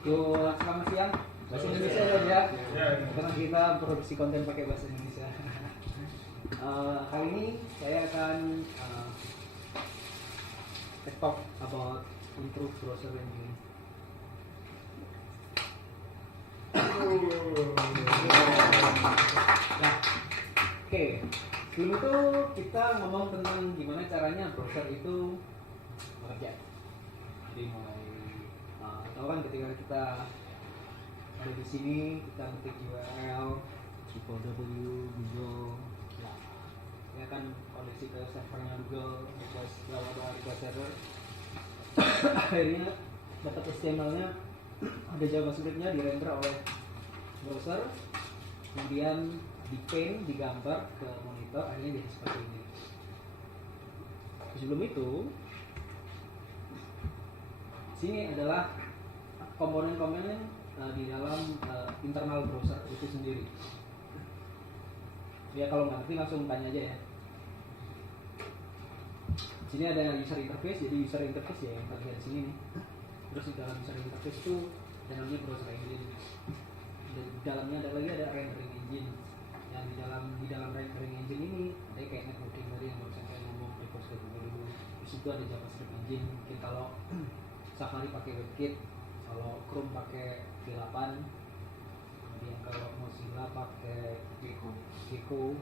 Selamat siang. Bahasa Indonesia ya. Karena kita produksi konten pakai bahasa Indonesia. Kali ini saya akan talk about improve browser engine. Nah, oke. Sebelum itu kita ngomong tentang gimana caranya browser itu bekerja. Jadi mulai tahu kan ketika kita ada di sini kita ketik URL www.google ya kan koneksi ke servernya Google request server akhirnya dapat HTML-nya ada JavaScript-nya dirender oleh browser kemudian di paint digambar ke monitor akhirnya jadi seperti ini. Sebelum itu sini adalah komponen-komponen di dalam internal browser itu sendiri. Ya kalau nggak ngerti langsung tanya aja ya. Sini ada user interface, jadi user interface ya yang terlihat di sini nih. Terus di dalam user interface itu namanya browser engine. Dan di dalamnya ada lagi ada rendering engine. Yang di dalam rendering engine ini ada kayak networking tadi yang barusan saya ngomong request ke Google dulu. Di situ ada JavaScript engine. Mungkin kalau Safari pakai WebKit, kalau Chrome pakai V8, kemudian kalau Mozilla pakai Gecko,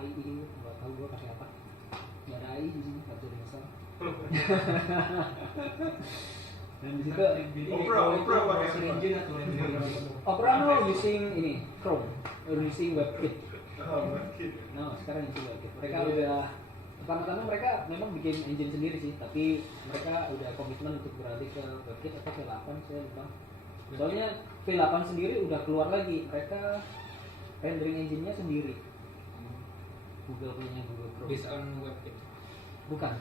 IE, nggak tahu gua pakai apa, nggak ada IE di sini, nggak jadi masalah. Dan di situ Opera pakai engine atau Opera no using ini Chrome, using WebKit. No, sekarang using WebKit. Mereka udah pertama-tama mereka memang bikin engine sendiri sih, tapi mereka udah komitmen untuk beralih ke WebKit atau V8 saya lupa. Soalnya V8 sendiri udah keluar lagi, mereka rendering engine-nya sendiri. Google punya Google Chrome. Based on WebKit. Bukan.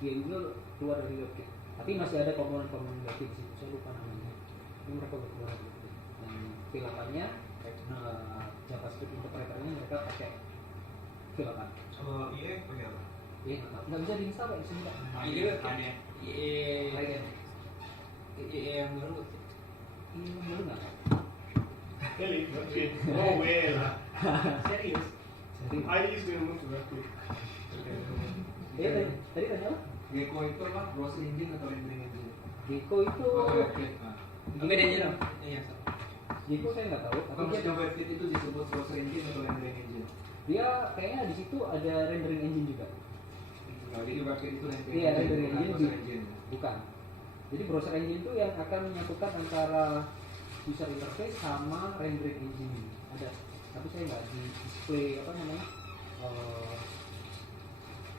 Ya Google keluar dari WebKit, tapi masih ada komponen-komponen WebKit sih, saya lupa namanya. Ini mereka udah keluar dari WebKit. Dan V8-nya JavaScript interpreter-nya mereka pakai V8. Kalau IE pakai apa? Iya, nggak bisa diinstal kayak di sini Pak. IE yang baru. Iya, baru nggak? No way lah. Serius? I used to move to WebKit. Tadi tanya apa? Gecko itu apa? Browser engine atau rendering engine? Gecko itu. WebKit. Apa bedanya dong? Iya. Gecko saya nggak tahu. Kalau misalnya WebKit itu disebut browser engine atau rendering engine? Dia kayaknya di situ ada rendering engine juga. Jadi WebKit itu rendering Iya, engine, rendering bukan engine browser engine. Bukan. Jadi browser engine itu yang akan menyatukan antara user interface sama rendering engine ini. Ada. Tapi saya nggak di display apa namanya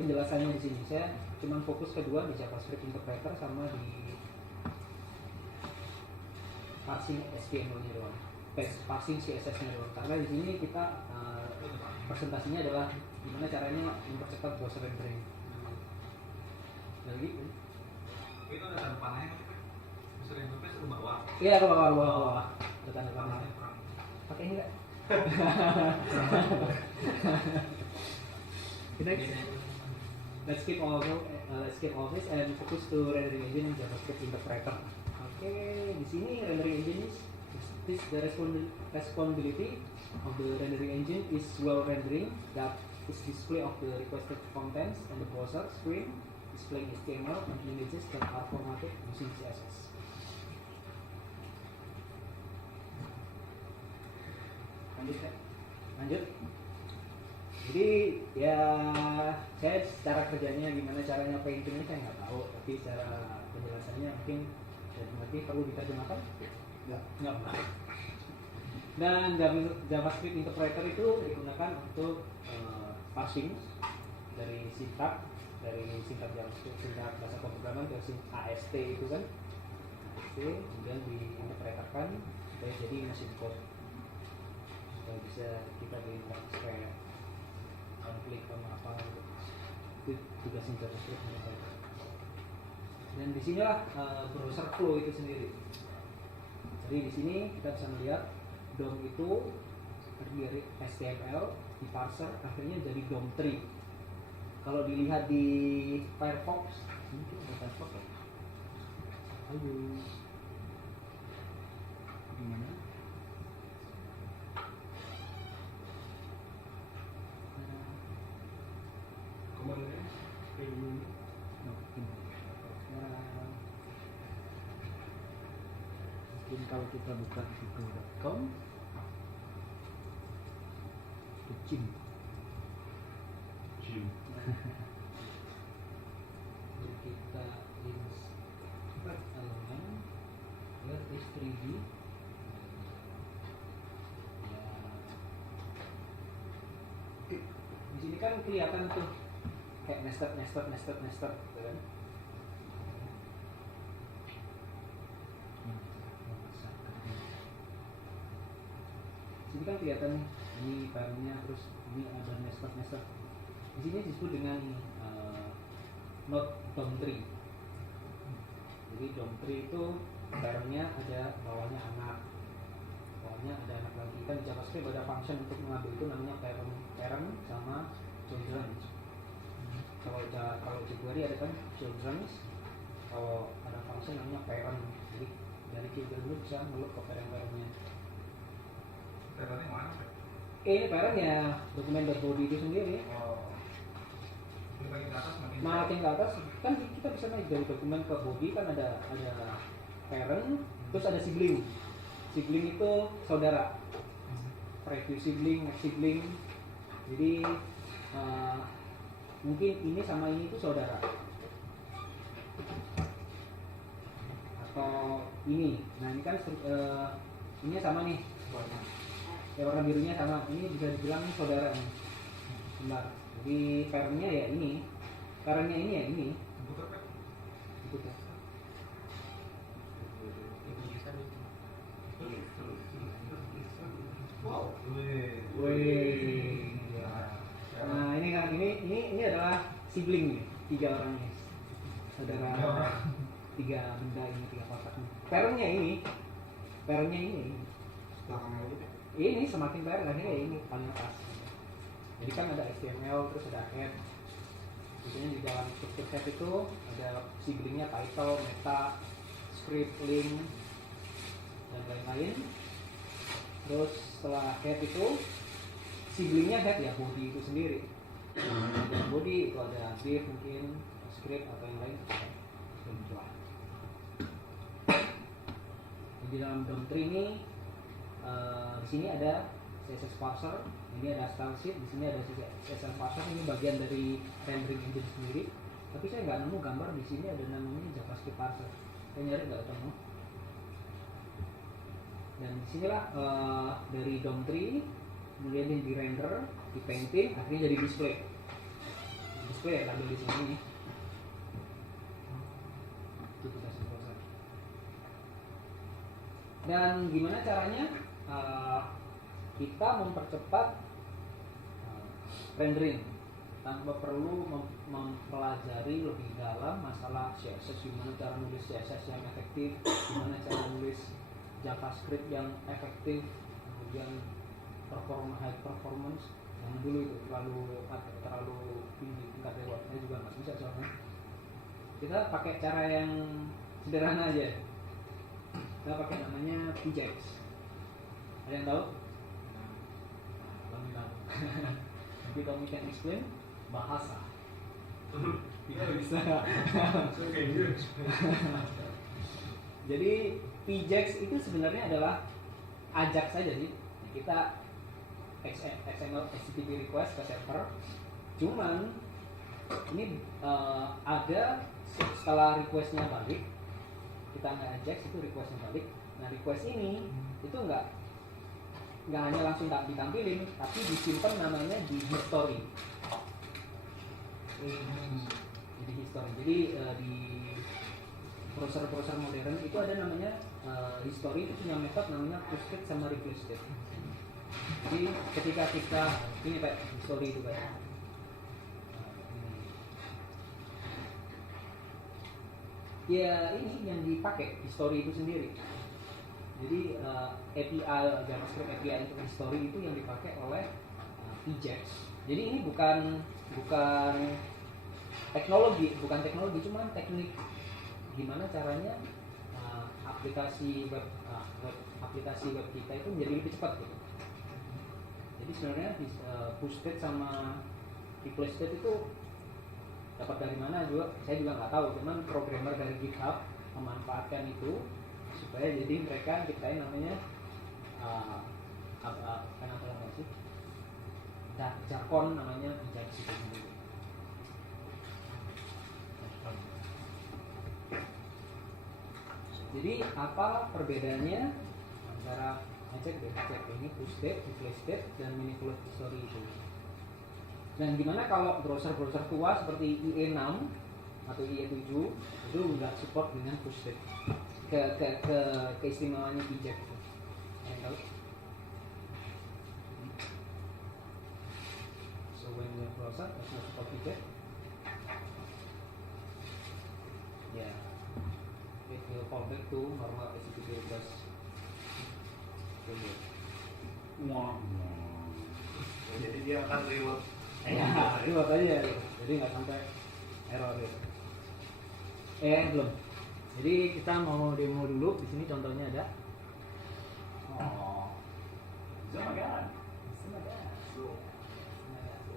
penjelasannya di sini. Saya cuma fokus kedua di JavaScript interpreter sama di parsing HTML-nya doang, parsing CSS-nya doang. Karena di sini kita presentasinya adalah gimana caranya mempercepat browser rendering. Lagi? Itu ada tanda panahnya. Browser interface lu bawa. Iya, ke bawah. Tanda panahnya. Pakai ini nggak? Next, let's skip all this and focus to rendering engine and JavaScript interpreter. Oke, di sini rendering engine is the responsibility of the rendering engine is well rendering, that is display of the requested contents on the browser screen, displaying HTML and images that are formatted using CSS. Lanjut. Jadi ya saya cara kerjanya gimana caranya paintingnya saya nggak tahu, tapi cara penjelasannya mungkin saya mengerti perlu diterjemahkan? Nggak. Dan JavaScript interpreter itu digunakan untuk parsing dari sintaks JavaScript, sintaks bahasa pemrograman ke AST itu kan, AST kemudian diinterpreterkan supaya jadi mesin code. Supaya bisa kita supaya konflik sama apa itu tugasnya JavaScript interpreter. Dan di sinilah browser flow itu sendiri. Jadi di sini kita bisa melihat DOM itu terdiri dari HTML di parser akhirnya jadi DOM tree. Kalau dilihat di Firefox Mungkin ada telepon ya. Halo. Gimana? Kemana ya? Ini. Mungkin kalau kita buka google.com Gym. Gym. Jadi kita insert elemen where is 3D ya. Di sini kan kelihatan tuh kayak nested gitu kan. Sini kan kelihatan nih, ini filenya, terus ini ada nested. Di sini disebut dengan node DOM tree. Jadi DOM tree itu filenya ada bawahnya anak lagi. Kan di JavaScript ada function untuk mengambil itu namanya parent sama children. Kalau jQuery ada kan children, kalau ada function namanya parent. Jadi dari children itu bisa ngeload ke parent-parentnya. Datanya mana, Pak? Ini parentnya dokumen.body itu sendiri. Oh. Ini makin ke atas Makin ke atas kan kita bisa naik dari dokumen ke body, kan ada parent, terus ada sibling. Sibling itu saudara. Preview sibling, next sibling. Jadi mungkin ini sama ini itu saudara. Atau ini. Nah, ini kan ini sama nih. Ya, warna birunya sama. Ini bisa dibilang saudara nih. Bentar. Jadi parentnya ya ini. Parentnya ini ya ini. Bukan, Pak. Gitu ya. Wow. Wih. Nah, ini kan ini adalah sibling nih, 3 orang nih. Saudara 3 benda ini, 3 kotak nih. Parentnya ini. Ini semakin parent akhirnya ini paling atas. Jadi kan ada HTML, terus ada head. Biasanya di dalam struktur head itu ada siblingnya title, meta, script, link, dan lain-lain. Terus setelah head itu siblingnya head ya body itu sendiri. Dan body itu ada div mungkin, script atau yang lain. Di dalam DOM tree ini di sini ada CSS parser, ini ada style sheet, di sini ada CSS parser, ini bagian dari rendering engine sendiri. Tapi saya nggak nemu gambar di sini ada namanya JavaScript parser. Saya nyari nggak ketemu. Dan disinilah dari DOM tree kemudian di render, di painting, akhirnya jadi display. Display ada di sini. Itu kita simpan. Dan gimana caranya kita mempercepat rendering tanpa perlu mempelajari lebih dalam masalah CSS, gimana cara nulis CSS yang efektif, gimana cara nulis JavaScript yang efektif, kemudian high performance yang dulu itu terlalu tinggi tingkat rewardnya juga nggak bisa soalnya. Kita pakai cara yang sederhana aja. Kita pakai namanya PJAX. Ada yang tahu? Kami tahu. Tapi Tommy can explain bahasa. Tidak bisa. Jadi PJAX itu sebenarnya adalah Ajax saja sih. Kita XML HTTP request ke server. Cuman ini ada setelah requestnya balik, kita nggak Ajax itu requestnya balik. Nah request ini itu nggak hanya langsung ditampilin, tapi disimpan namanya di history. Jadi history. Jadi di browser modern itu ada namanya history, itu punya metode namanya pushState sama requested. Jadi ketika kita ini Pak history itu Pak. Ya ini yang dipakai history itu sendiri. Jadi API JavaScript API untuk history itu yang dipakai oleh PJAX. Jadi ini bukan teknologi, bukan teknologi, cuma teknik gimana caranya aplikasi web kita itu menjadi lebih cepat gitu. Jadi sebenarnya push state sama replace state itu dapat dari mana juga saya juga nggak tahu, cuman programmer dari GitHub memanfaatkan itu supaya jadi mereka ciptain namanya kenapa lama sih jargon namanya Ajax itu sendiri. Jadi apa perbedaannya antara Ajax dan Ajax ini push state, replace state, dan manipulate history itu? Dan gimana kalau browser-browser tua seperti IE6 atau IE7 itu nggak support dengan push state? Keistimewaannya Ajax itu. Yang tahu? So when your browser does not support Ajax, yeah, it will fall back to normal HTTP request. Jadi dia akan reward. Ya, itu aja, jadi nggak sampai error gitu. Belum. Jadi kita mau demo dulu. Di sini contohnya ada. Oh my god.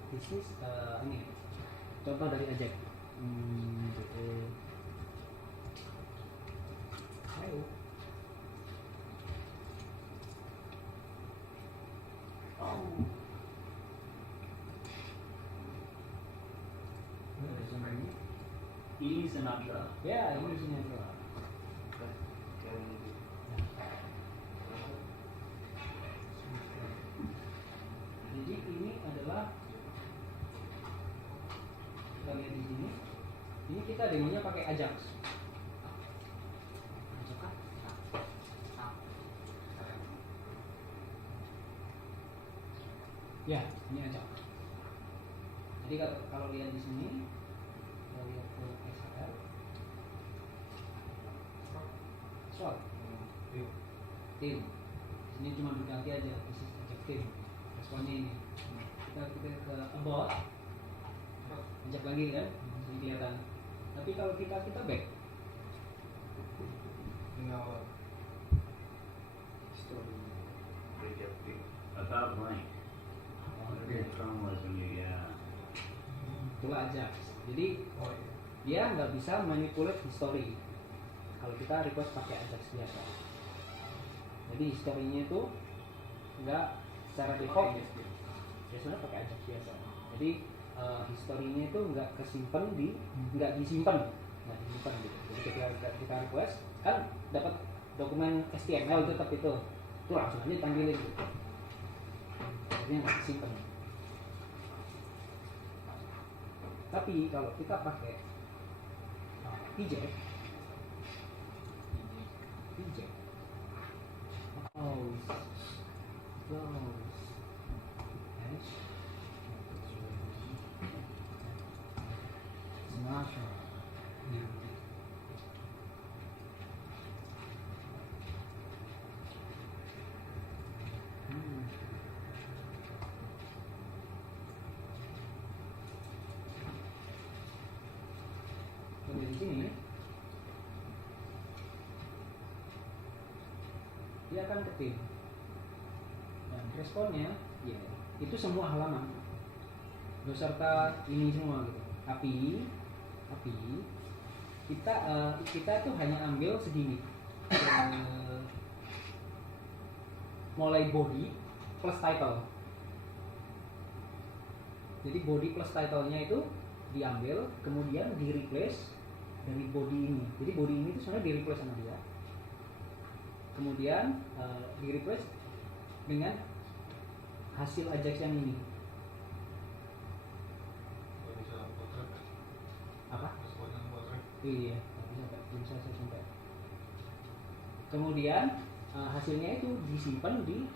This is ini contoh dari Ajax. Ayo. Ini Sinatra. Ya, ini isinya dulu. Jadi ini adalah kita lihat di sini. Ini kita demonya pakai Ajax. Ya, ini Ajax. Jadi kalau lihat di sini, kita lihat ke XML. Swap. Tim. Ini cuma berganti aja. This is Ajax tim. Responnya ini. Kita ke about. Ajak lagi kan, jadi kelihatan. Tapi kalau kita back, Tinggal Story. rejecting. About blank. From was when you itulah Ajax. Jadi Oh iya. dia nggak bisa manipulate history kalau kita request pakai Ajax biasa. Jadi historinya itu nggak secara default biasanya pakai Ajax biasa. Jadi historinya itu nggak disimpan gitu. Jadi kita request kan dapat dokumen HTML tetap itu langsung aja tampilin gitu. Jadi nggak disimpan. Tapi kalau kita pakai Ajax, di sini dia akan ketik dan responnya ya itu semua halaman beserta ini semua gitu. Tapi kita tuh hanya ambil segini mulai body plus title. Jadi body plus title-nya itu diambil kemudian di replace dari body ini. Jadi body ini itu sebenarnya di replace sama dia. Kemudian di replace dengan hasil Ajax yang ini. Nggak bisa potret. Apa? Responnya potret. Iya, belum bisa saya sampai. Kemudian hasilnya itu disimpan di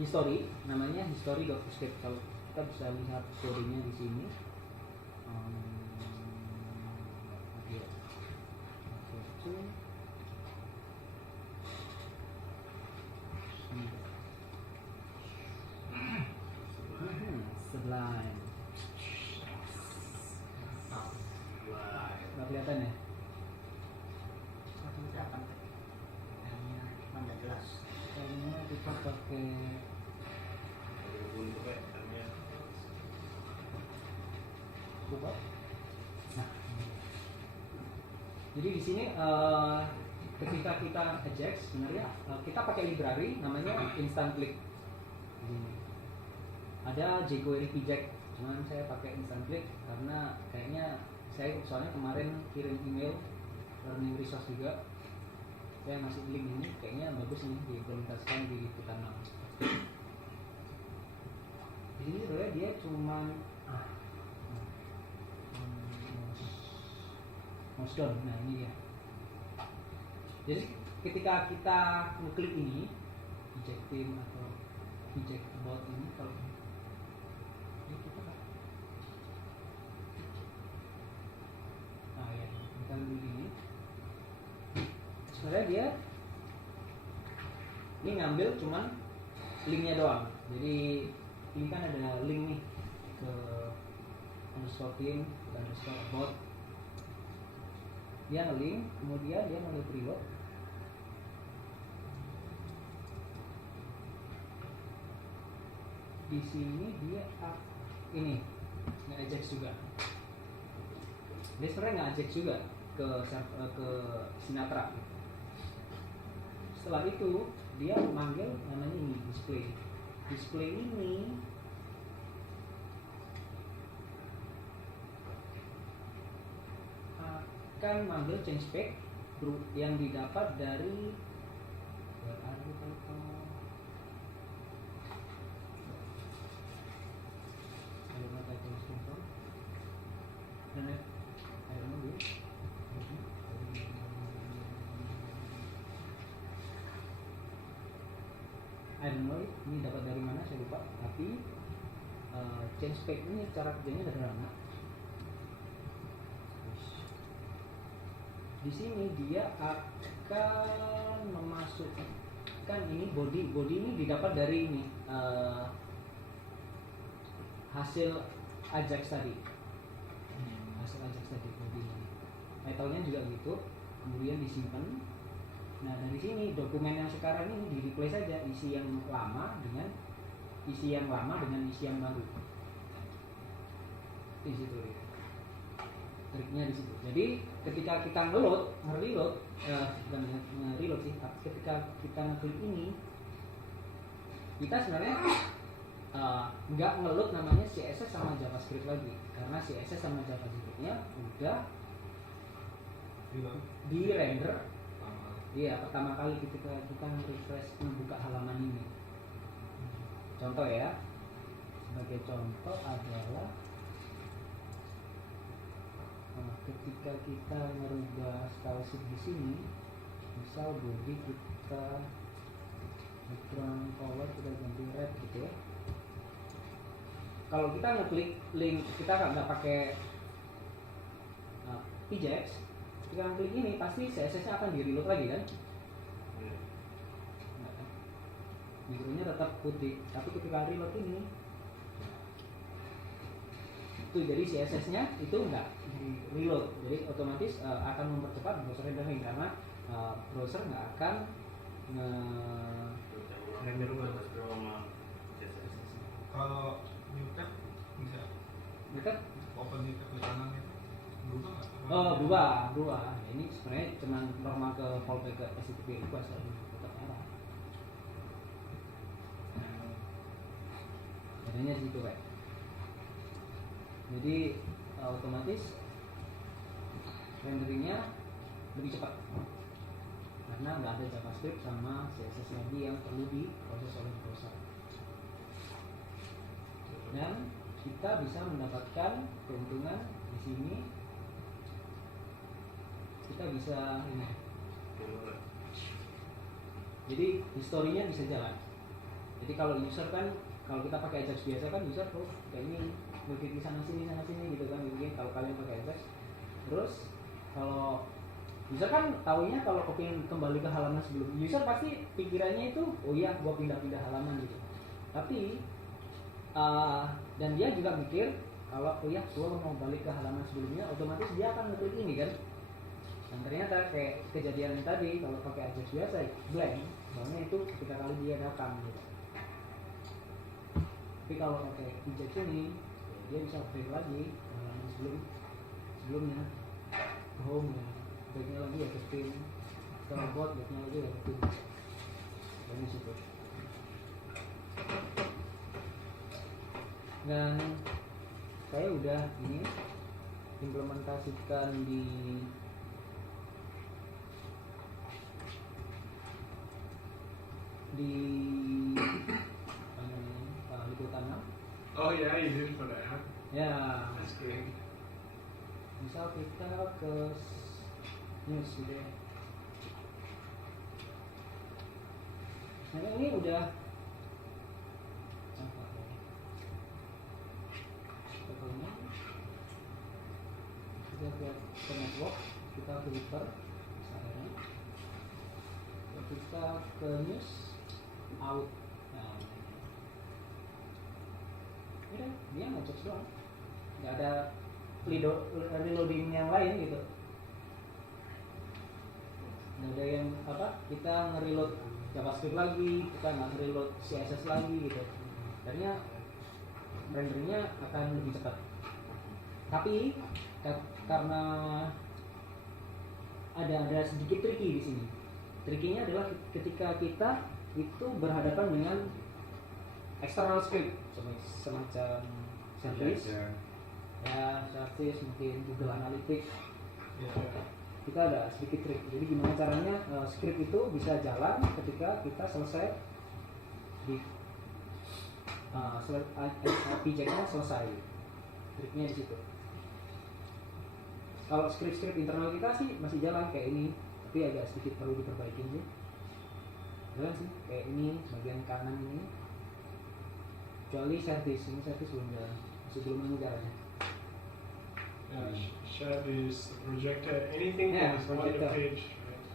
history, namanya history.script. Kalau kita bisa lihat kodenya di sini. Sublime. pakai Ubuntu. Nah, jadi di sini ketika kita Ajax sebenarnya kita pakai library namanya Instant Click. Ini ada jQuery pjack, cuman saya pakai Instant Click karena kayaknya saya soalnya kemarin kirim email learning resource juga, saya masih link ini kayaknya bagus nih diimplementasikan di kita 6. Di sini sebenarnya dia cuman mouse down. Nah ini dia. Jadi ketika kita ngeklik ini eject team atau eject about ini, kalau ini kita ya kita ambil ini, sebenarnya dia ini ngambil cuman linknya doang. Jadi ini kan ada link nih ke underscore team, ke underscore about, dia nge-link, kemudian dia nge preload. Di sini dia ini nge-ajax juga. Dia sebenarnya nge-ajax juga ke Sinatra. Setelah itu dia manggil namanya ini display. Display ini akan manggil change spec yang didapat dari I don't know ini dapat dari mana saya lupa, tapi change spec ini cara kerjanya sederhana. Di sini dia akan memasukkan ini body ini didapat dari ini hasil Ajax tadi, body ini. Title-nya juga gitu, kemudian disimpan. Nah dari sini dokumen yang sekarang ini di replace saja isi yang lama dengan isi yang baru. Di situ ya. Triknya di situ. Jadi ketika kita nge-reload sih, ketika kita ngeklik ini, kita sebenarnya nggak nge-load namanya CSS sama JavaScript lagi, karena CSS sama JavaScript-nya udah di render. Iya, pertama kali ketika kita refresh membuka halaman ini. Contoh ya, sebagai contoh adalah ketika kita merubah style sheet di sini, misal body kita background color kita ganti red gitu ya. Kalau kita ngeklik link, kita nggak pakai Ajax, ketika ngeklik ini pasti CSS-nya akan di-reload lagi kan? Birunya tetap putih, tapi ketika reload ini itu jadi CSS-nya itu enggak reload, jadi otomatis akan mempercepat browser rendering karena browser nggak akan render kalau new tab bisa mereka open new tab ke kanan itu berubah nggak? Berubah. Ini sebenarnya cuma normal ke fallback ke HTTP request lagi, tetap error. Bedanya di situ kan. Jadi otomatis renderingnya lebih cepat karena nggak ada JavaScript sama CSS lagi yang perlu diproses oleh browser. Dan kita bisa mendapatkan keuntungan di sini. Kita bisa ini. Jadi historinya bisa jalan. Jadi kalau user kan, kalau kita pakai Ajax biasa kan user tuh kayak ini ngeklik di sana sini gitu kan. Jadi kalau kalian pakai Ajax, terus kalau user kan taunya kalau kepingin kembali ke halaman sebelum, user pasti pikirannya itu oh iya gua pindah-pindah halaman gitu. Tapi dan dia juga mikir kalau oh ya gua mau balik ke halaman sebelumnya, otomatis dia akan ngeklik ini kan. Dan ternyata kayak kejadian tadi kalau pakai Ajax biasa blank, soalnya itu ketika kali dia datang gitu. Tapi kalau pakai widget ini ya dia bisa update lagi halaman sebelumnya ke home ya, baiknya lagi ya ke pin, ke robot, baiknya lagi ya ke pin. Ini situ. Dan saya udah ini implementasikan di apa namanya, liputan 6. Oh yeah, you did for that. Huh? Ya, That's great. misal kita ke news gitu ya. Nah ini udah apa ya? Contohnya kita ke network, kita filter misalnya, kita ke news out. Nah, ini dia ngecek doang, nggak ada reloading yang lain gitu. Nggak ada yang apa, kita nge-reload JavaScript lagi, kita nggak nge-reload CSS lagi gitu. Akhirnya renderingnya akan lebih cepat. Tapi karena ada sedikit tricky di sini. Trickynya adalah ketika kita itu berhadapan dengan external script semacam service, ya service mungkin Google Analytics. Kita ada sedikit trik. Jadi gimana caranya script itu bisa jalan ketika kita selesai di API-nya selesai. Triknya di situ. Kalau script internal kita sih masih jalan kayak ini, tapi agak sedikit perlu diperbaiki sih. Jalan sih kayak ini bagian kanan ini. Kecuali service, ini service belum jalan, masih belum nemu caranya. Shad is the projector. Anything Yeah, that is on the projector. page. Right?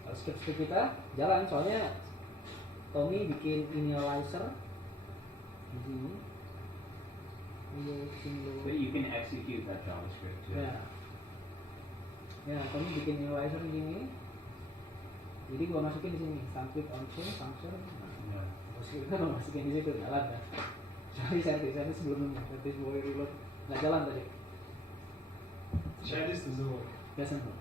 Kalau script kita jalan, soalnya Tommy bikin initializer di sini. But you can execute that JavaScript too. Ya, Tommy bikin initializer di sini. Jadi gua masukin di sini, stampit on chain function. Yeah. Terus kita mau masukin di situ jalan kan. Soalnya saya sebelum service boy reload nggak jalan tadi. Shad is the zone. Doesn't work.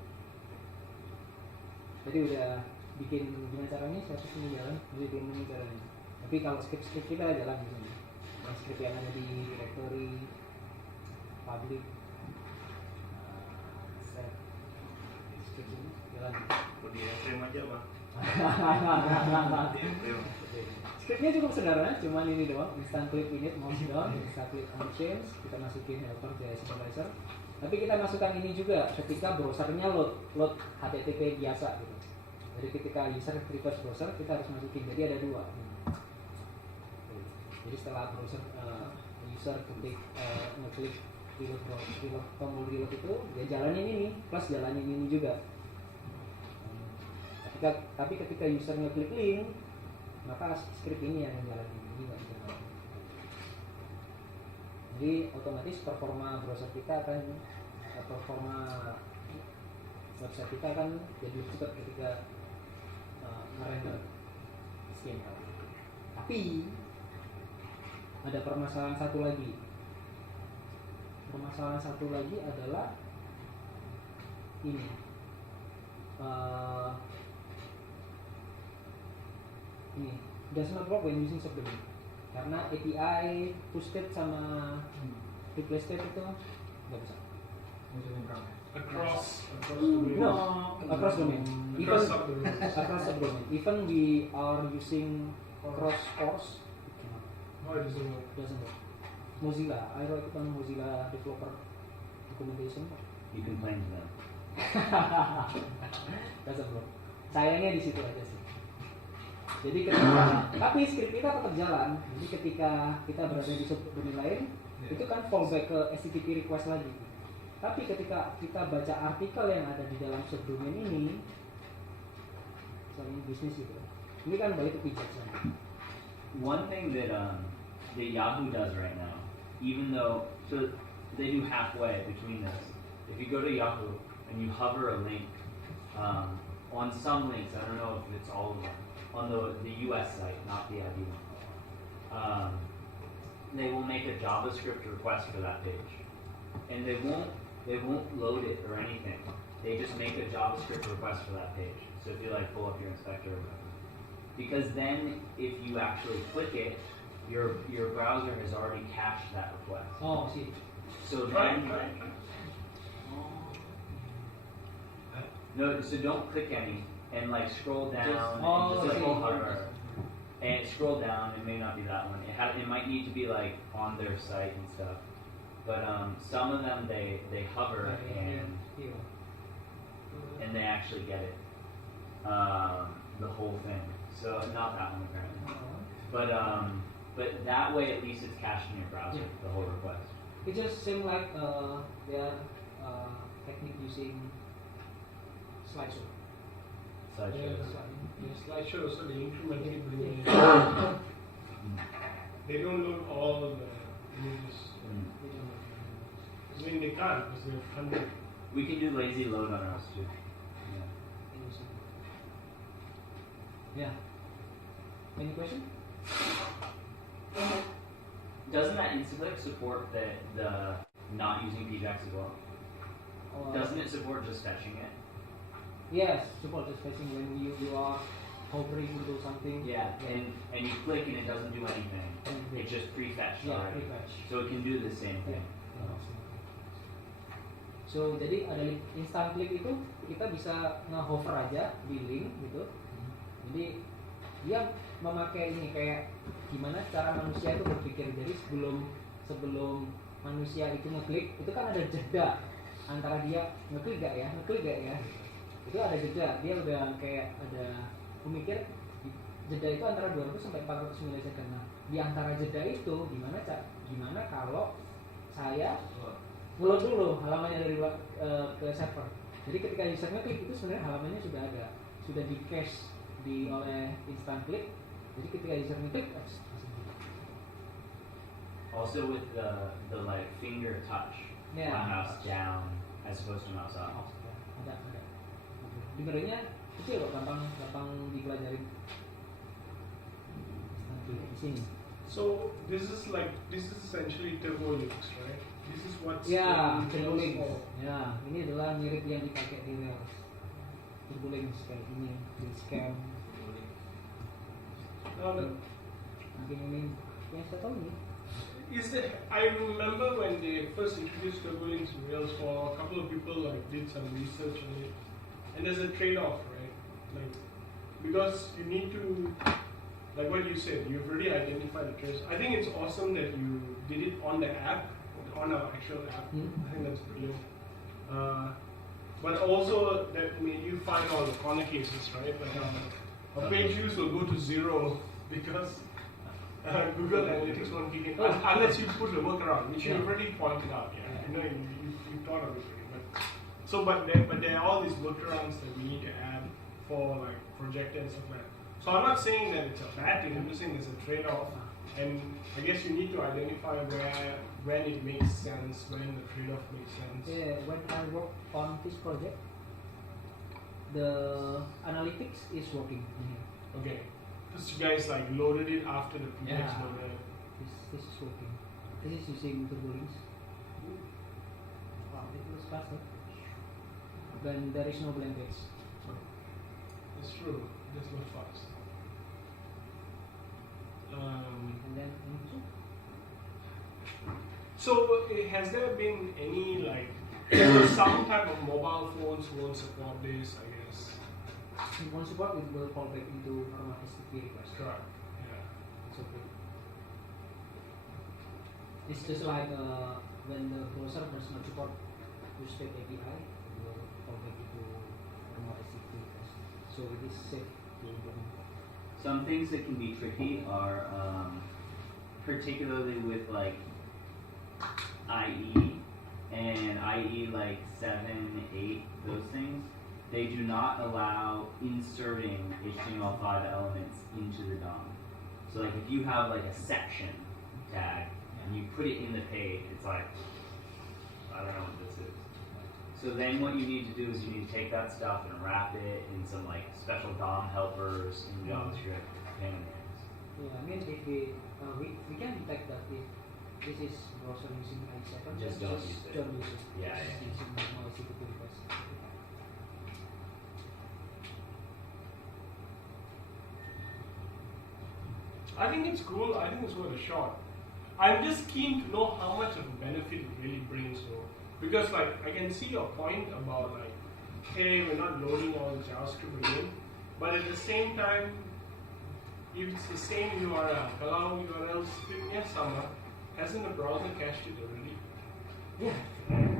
Jadi udah bikin gimana caranya service ini jalan, masih belum nemu caranya. Tapi kalau script kita jalan di sini. Kalau script yang ada di directory public set script ini jalan. Kalau di frame aja mah. Scriptnya cukup sederhana, cuman ini doang, instant click init, mouse down, instant click on change, kita masukin helper JS initializer. Tapi kita masukkan ini juga ketika browsernya load HTTP biasa gitu. Jadi ketika user request browser kita harus masukin. Jadi ada dua. Jadi setelah browser user ketik ngeklik reload tombol reload itu dia jalanin ini plus jalanin ini juga. Tapi ketika user ngeklik link maka script ini yang jalanin ini nggak bisa. Jadi otomatis performa browser kita akan performa website kita akan jadi lebih cepat ketika merender HTML. Tapi ada permasalahan satu lagi. Permasalahan satu lagi adalah ini. Ini does not work when using subdomain. Karena API push state sama replace state itu nggak bisa. Across the No, range. across domain. Even Across subdomains. across subdomain. Even we are using cross course, it cannot. No, it doesn't work. Doesn't work. Mozilla, I wrote it on Mozilla developer documentation. You complain to them. Doesn't work. Sayangnya di situ aja sih. Jadi ketika, tapi script kita tetap jalan. Jadi ketika kita berada di subdomain lain, itu kan fallback ke HTTP request lagi. Tapi ketika kita baca artikel yang ada di dalam subdomain ini, misalnya bisnis itu, ini kan balik ke widget lagi. One thing that Yahoo does right now, even though so they do halfway between this. If you go to Yahoo and you hover a link on some links, I don't know if it's all of them, on the US site, not the IB one. they will make a JavaScript request for that page, and they won't load it or anything. They just make a JavaScript request for that page. So if you like pull up your inspector or whatever, because then if you actually click it, your browser has already cached that request. Oh, see. So Try, then, try. no, so don't click any and like scroll down Oh, and just I hold see. hover. And scroll down, it may not be that one. It might need to be like on their site and stuff. But some of them they hover and Here. they actually get it, the whole thing. So not that one apparently. But that way at least it's cached in your browser, Yeah. the whole request. It just seems like their technique using slideshow. Slideshows. Slideshow, so they incrementally bring in. Mm. They don't load all of the images. Mm. I mean, they can't because they have 100. We can do lazy load on ours too. Yeah. Yeah. Any question? Doesn't that InstaClick support the not using PJAX as well? Or- Doesn't it support just fetching it? Yes, support just fetching when you are hovering into something. Yeah, and you click and it doesn't do anything. And It just prefetched yeah, already. prefetch. So it can do the same thing. So jadi ada instant click itu kita bisa nge-hover aja di link gitu. Jadi dia memakai ini kayak gimana cara manusia itu berpikir. Jadi sebelum manusia itu ngeklik itu kan ada jeda antara dia ngeklik gak ya, itu ada jeda. Dia udah kayak ada pemikir jeda itu antara 200 sampai 400 milisecond. Nah, di antara jeda itu gimana kalau saya ngeload dulu halamannya dari ke server. Jadi ketika user ngeklik itu sebenarnya halamannya sudah ada, sudah di cache oleh instant click. Jadi ketika user ngeklik Also with the like finger touch, Yeah. mouse down as opposed to mouse up. ada. Dengernya kecil kok, gampang dipelajari. Nanti di sini. So this is essentially Turbo Linux, right? This is what's Ya, in TurboLinks. Rails for. Ya, ini adalah mirip yang dipakai di Rails. TurboLinks kayak ini, di scam. Now, Nanti ini yang saya tahu ini. I remember when they first introduced Turbo Linux in Rails, for a couple of people like did some research on it, and there's a trade-off, right? Like because you need to, like what you said, you've already identified the trace. I think it's awesome that you did it on the app, on our actual app. I think that's brilliant. But also that made you find all the corner cases, right? Like our page views will go to 0 because Google Analytics won't kick in unless you put a workaround, which you've already pointed out. Yeah, you know you thought of it already. But there are all these workarounds that we need to add for like projector and stuff like that. So I'm not saying that it's a bad thing. I'm just saying there's a trade-off, and I guess you need to identify when it makes sense, when the trade-off makes sense. Yeah, when I work on this project, the analytics is working in here. Okay, because you guys like loaded it after the PJAX Yeah. loaded. This is working. This is using TurboLinks. Wow, it was faster. Then there is no blankets. It's true. This was fast. And then So has there been any like some type of mobile phones won't support this? I guess. in one support it will fall back into normal HTTP request. Correct. Yeah. It's okay. It's just like when the browser does not support two-step API, it will fall back into normal HTTP request. So it is safe to implement. Some things that can be tricky are particularly with like IE and IE like 7, 8, those things. They do not allow inserting HTML5 elements into the DOM. So like if you have like a section tag and you put it in the page, it's like, I don't know what this is. So then what you need to do is you need to take that stuff and wrap it in some like special DOM helpers in JavaScript. Pain in the ass. Yeah, I mean if we can detect that if This is browser using i7. Just don't use it. Don't use it. Yeah, Just yeah. using normal HTTP request. I think it's cool. I think it's worth a shot. I'm just keen to know how much of a benefit it really brings, though. Because, like, I can see your point about, like, hey, we're not loading all JavaScript again. But at the same time, if it's the same URL, Kalau URL sitting somewhere, hasn't the browser cached it already? Yeah.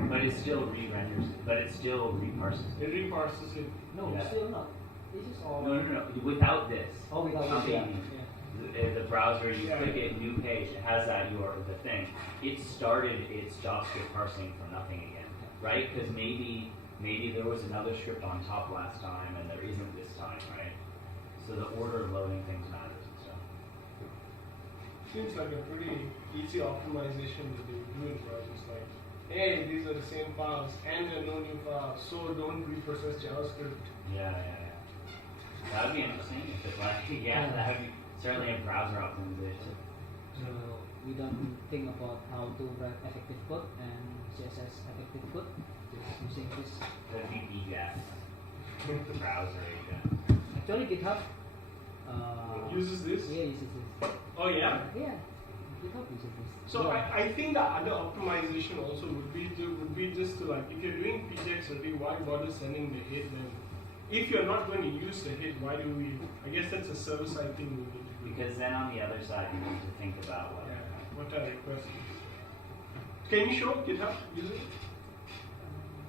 But it still re-renders it. But it still reparses It it. reparses it. No, Yeah. still not. This is all. No. Without this, Oh, without Not this, yeah. being- Yeah. the browser, you Yeah. click it, new page, it has that URL, the thing. It started its JavaScript parsing from nothing again, right? Because maybe there was another script on top last time and there isn't this time, right? So the order of loading things matters and stuff. Seems like a pretty easy optimization that they do in browsers. Like, hey, these are the same files and there are no new files, so don't reprocess JavaScript. Yeah. That would be interesting if it like, yeah, that would be certainly a browser optimization. So we don't think about how to write effective code and CSS effective code. Just using this. That'd be BJAX, the browser agent. Actually, GitHub. Uses this? Yeah, uses this. Oh yeah. Yeah, GitHub uses this. So Yeah. I think the other optimization also would be just to, like, if you're doing PJX already, why bother sending the head then? If you're not going to use the head, why do we? I guess that's a server side thing we need to do. Because then on the other side, you need to think about what. Yeah, what are requests? Can you show GitHub user?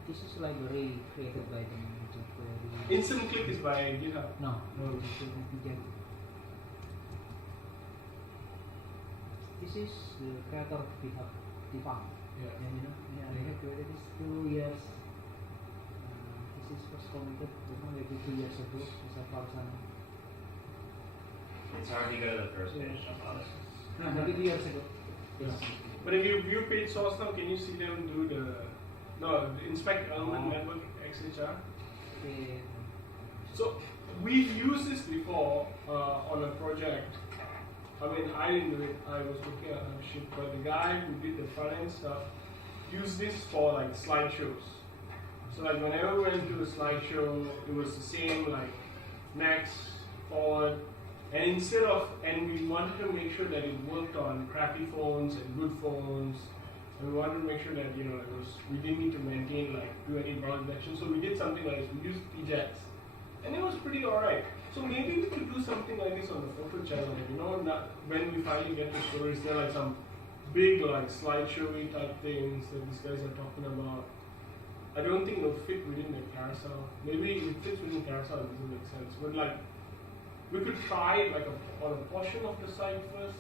This is library created by the jQuery. Instant Click is by GitHub. No, No. this is PJ. This is the creator of GitHub, Tifang. Yeah. And you know, yeah, they have created this 2 years. This is first committed, maybe 2 years ago. It's a thousand. It's hard to go to the first page, don't bother. Maybe 2 years ago. Yeah. But if you view page source now, can you see them do the inspect element network XHR? Okay. So we've used this before on a project. I mean, I didn't do it. I was looking at other shit, but the guy who did the front end stuff used this for like slideshows. So like whenever we went to a slideshow, it was the same, like next, forward, and we wanted to make sure that it worked on crappy phones and good phones, and we wanted to make sure that we didn't need to maintain, like, do any browser detection. So we did something like this. We used PJAX, and it was pretty alright. So maybe we could do something like this on the photo channel. When we finally get to stories, there are like some big, like, slideshowy type things that these guys are talking about. I don't think it'll fit within the carousel. Maybe it fits within carousel, it doesn't make sense. But like, we could try it like on a portion of the site first.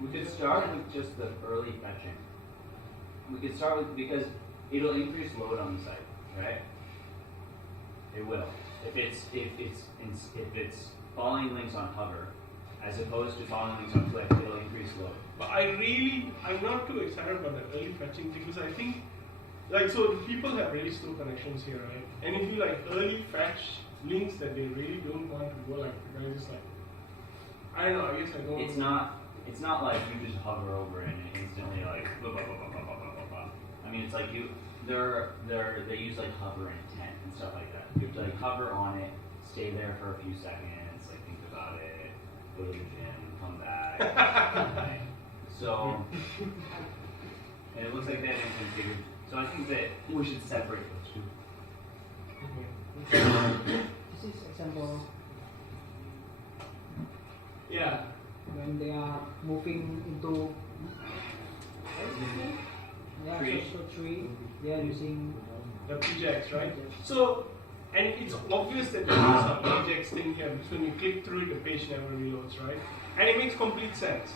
We could start with just the early fetching. We could start with, because it'll increase load on the site, right? It will. If it's following links on hover, as opposed to following links on click, it'll increase load. But I'm not too excited about the early fetching thing, because I think, like, so people have really slow connections here, right? And if you like early fetch links that they really don't want to go, like, the guy just like, I don't know, I guess I don't. It's not like you just hover over it and it instantly like blah, blah, blah, blah, blah, blah, blah, blah. I mean, it's like they use like hover intent and stuff like that. You have to like hover on it, stay there for a few seconds, like think about it, go to the gym, come back. Right? So, and it looks like that is configured. So I think that we should separate those two. This is example Yeah. when they are moving into Tree. so tree. They are using The PJAX, right? PJAX. So, and it's obvious that there is some PJAX thing here because when you click through it, the page never reloads, right? And it makes complete sense.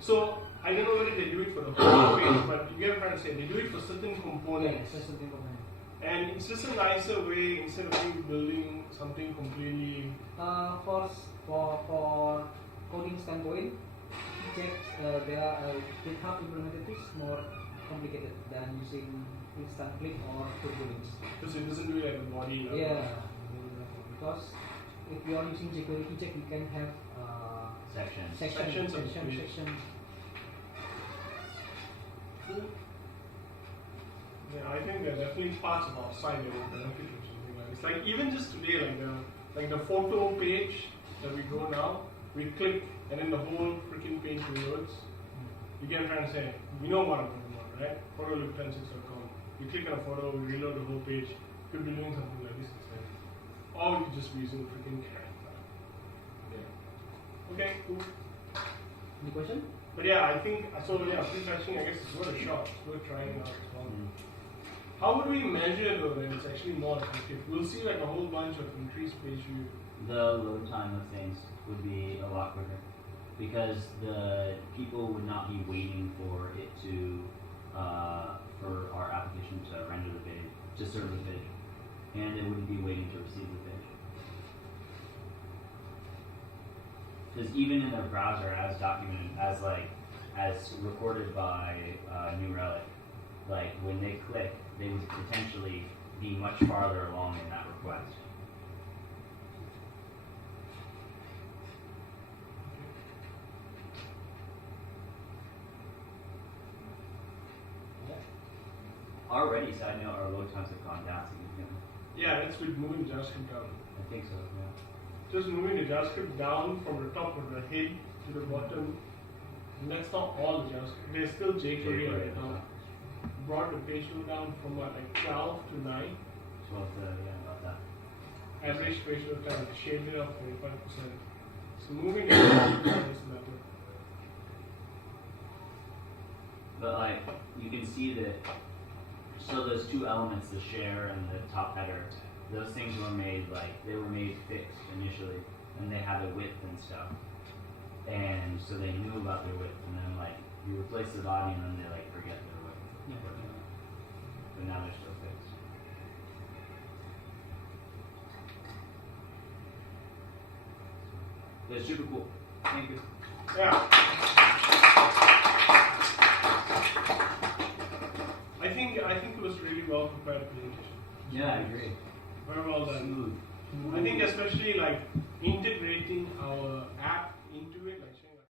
So, I don't know whether they do it for the whole page, but you get what I'm trying to say. They do it for certain components. That's something component. And it's just a nicer way instead of you building something completely. For coding standpoint, GitHub implemented this more complicated than using instant click or turbolinks. Because it doesn't do it at the body level. Yeah, because if you are using jQuery PJAX, you can have Sections. Sections of the page. sections. Cool. Yeah, I think there are definitely parts of our site that will benefit from something like this. Like even just today, like the photo page that we go now, we click and then the whole freaking page reloads. You get what I'm trying to say? You know what I'm talking about, right? Photoloop106.com. You click on a photo, we reload the whole page. Could be doing something like this instead. Or we could just be using freaking character. Yeah. Okay, cool. Any question? But yeah, I think so. Yeah, prefetching, I guess it's worth a shot. It's worth trying out as well. How would we measure though that it's actually more effective? We'll see like a whole bunch of increased page view. The load time of things would be a lot quicker because the people would not be waiting for it to for our application to render the page, to serve the page, and they wouldn't be waiting to receive the page. Because even in their browser, as documented, as recorded by New Relic, like when they click, they would potentially be much farther along in that request. Already, side note, our load times have gone down significantly. Yeah, that's with moving JavaScript down. I think so, yeah. Just moving the JavaScript down from the top of the head to the bottom. And that's not all the JavaScript. There's still jQuery right now. Brought the page load down from what, like 12 to 9. 12 to, yeah, about that. Average page load time shaved it off 25%. So moving it down is better. But like, you can see that, so those two elements, the share and the top header, those things were made, like, they were made fixed initially, and they had a width and stuff. And so they knew about their width, and then like, you replace the body and then they like forget their width. Yeah. But now they're still fixed. But it's super cool. Thank you. Yeah. I think it was really well prepared presentation. Yeah, I agree. Very well done. Smooth. I think especially like integrating our app